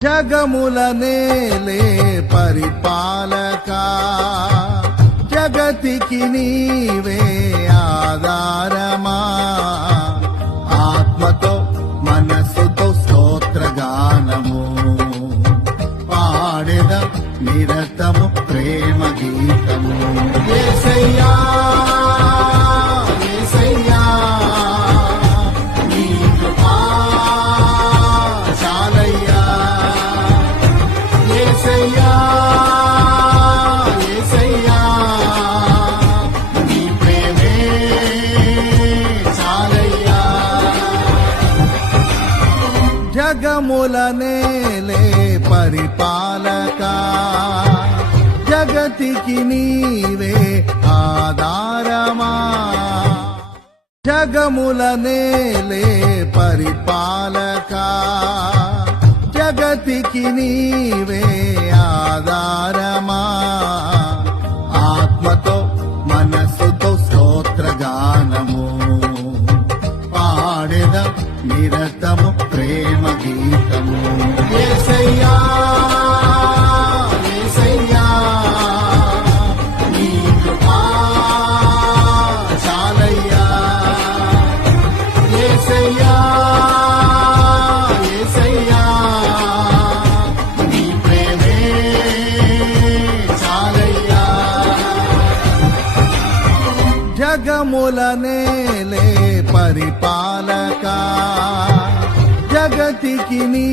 జగముల నేలే పరిపాలక జగతికి నీవే ఆధారమా ఆత్మతో మనసుతో స్తోత్రగానము పాడెద నిరతము ప్రేమ గీతము యేసయ్యా యేసయ్యా నీ కృపా చాలయ్యా యేసయ్యా యేసయ్యా నీ ప్రేమే చాలయ్యా జగముల నేలే పరిపాలక జగతికి నీవే ఆధారమా జగముల నేలే పరిపాలక జగతికి నీవే ఆధారమా ఆత్మతో మనసుతో స్తోత్రగానము పాడెద నిరతము ప్రేమ గీతము యేసయ్యా యేసయ్యా నీ కృపా చాలయ్యా యేసయ్యా యేసయ్యా నీ ప్రేమే చాలయ్యా జగముల నేలే పరిపాలక జగతికి నీ